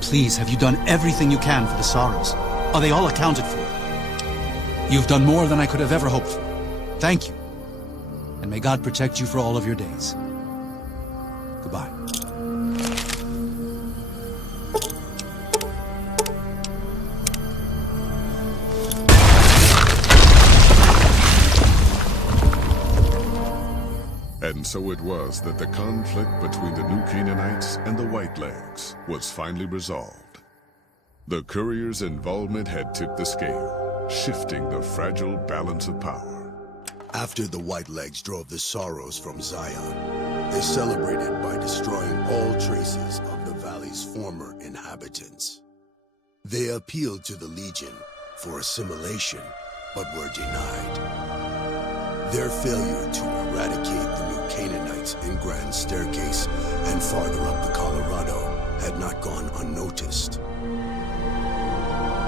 Please, have you done everything you can for the sorrows? Are they all accounted for? You've done more than I could have ever hoped for. Thank you. And may God protect you for all of your days. Goodbye. And so it was that the conflict between the New Canaanites and the Whitelegs was finally resolved. The courier's involvement had tipped the scale, shifting the fragile balance of power. After the Whitelegs drove the sorrows from Zion, they celebrated by destroying all traces of the valley's former inhabitants. They appealed to the Legion for assimilation, but were denied. Their failure to eradicate the New Canaanites in Grand Staircase and farther up the Colorado had not gone unnoticed.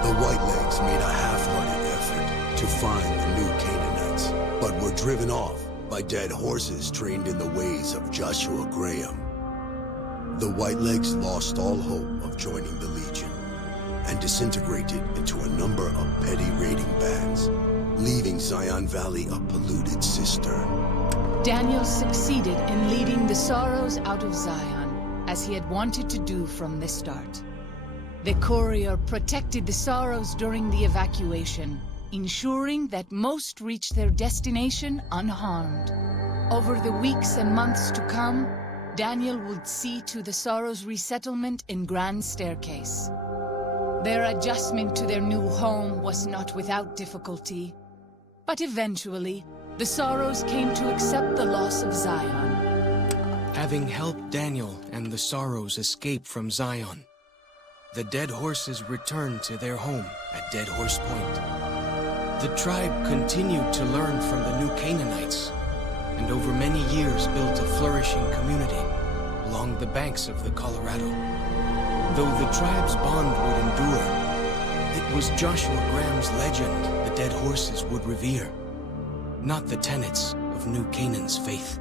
The Whitelegs made a half-hearted effort to find the New Canaanites, but were driven off by dead horses trained in the ways of Joshua Graham. The Whitelegs lost all hope of joining the Legion and disintegrated into a number of petty raiding bands, leaving Zion Valley a polluted cistern. Daniel succeeded in leading the sorrows out of Zion, as he had wanted to do from the start. The courier protected the sorrows during the evacuation, ensuring that most reached their destination unharmed. Over the weeks and months to come, Daniel would see to the sorrows' resettlement in Grand Staircase. Their adjustment to their new home was not without difficulty, but eventually, the sorrows came to accept the loss of Zion. Having helped Daniel and the sorrows escape from Zion, the dead horses returned to their home at Dead Horse Point. The tribe continued to learn from the New Canaanites, and over many years built a flourishing community along the banks of the Colorado. Though the tribe's bond would endure, it was Joshua Graham's legend the dead horses would revere, not the tenets of New Canaan's faith.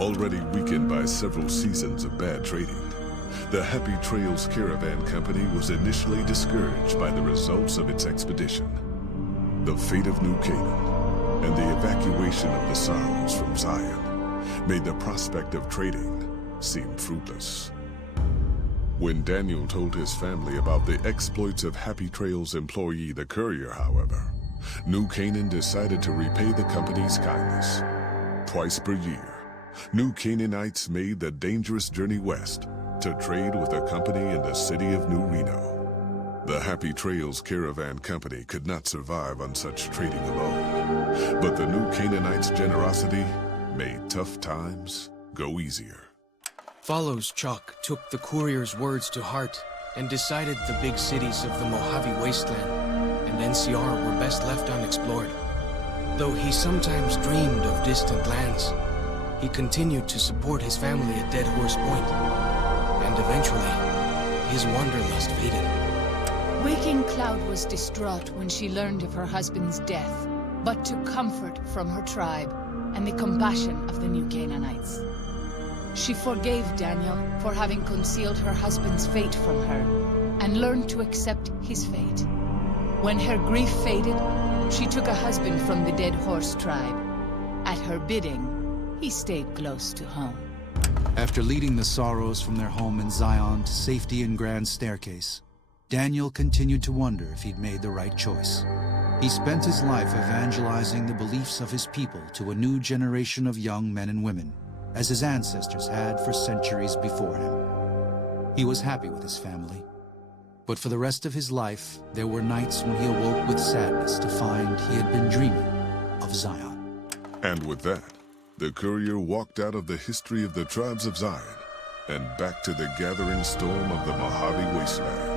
Already weakened by several seasons of bad trading, the Happy Trails Caravan Company was initially discouraged by the results of its expedition. The fate of New Canaan and the evacuation of the sorrows from Zion made the prospect of trading seem fruitless. When Daniel told his family about the exploits of Happy Trails employee the courier, however, New Canaan decided to repay the company's kindness. Twice per year, New Canaanites made the dangerous journey west to trade with a company in the city of New Reno. The Happy Trails Caravan Company could not survive on such trading alone, but the New Canaanites' generosity made tough times go easier. Follows Chalk took the courier's words to heart and decided the big cities of the Mojave Wasteland and NCR were best left unexplored. Though he sometimes dreamed of distant lands, he continued to support his family at Dead Horse Point, and eventually, his wanderlust faded. Waking Cloud was distraught when she learned of her husband's death, but took comfort from her tribe and the compassion of the New Canaanites. She forgave Daniel for having concealed her husband's fate from her, and learned to accept his fate. When her grief faded, she took a husband from the Dead Horse tribe. At her bidding, he stayed close to home. After leading the sorrows from their home in Zion to safety in Grand Staircase, Daniel continued to wonder if he'd made the right choice. He spent his life evangelizing the beliefs of his people to a new generation of young men and women, as his ancestors had for centuries before him. He was happy with his family, but for the rest of his life, there were nights when he awoke with sadness to find he had been dreaming of Zion. And with that, the courier walked out of the history of the tribes of Zion and back to the gathering storm of the Mojave Wasteland.